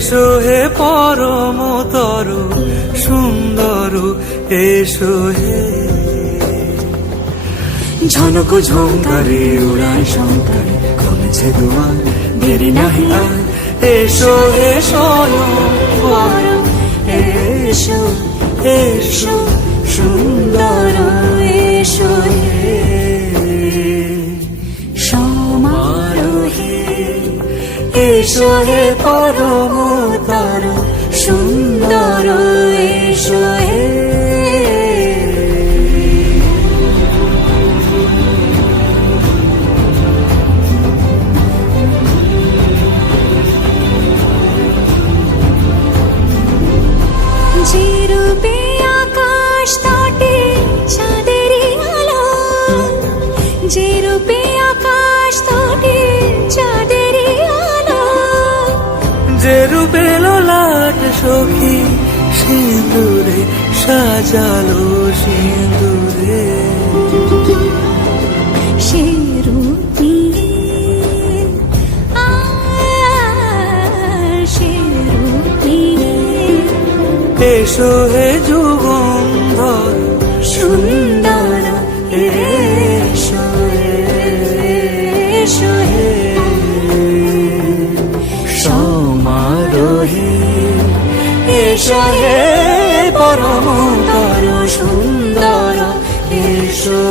এসো হে পরমতর সুন্দর, এসো হে। ঝনক ঝঙ্কারে উড়ায় শঙ্কারে কমেছে দুয়ার, দেরি নাহি আর। এসো হে স্বয়ংবর, এসো এসো সুন্দর, এসো হে সমারোহে। এসো হে পরমতর সুন্দর, এসো হে। যে রূপে আকাশ তটে চাঁদেরই আলো, যে রূপে আকাশ তটে চাঁদেরই আলো, যে রূপে ললাট সখী সিঁদুরে সাজালো সিঁদুরে। সে রূপ নিয়ে সে রূপ নিয়ে এসো হে যুগন্ধর সুন্দর, এসো এসো হে সমারোহে। এসো হে পরমতর সুন্দর, এসো।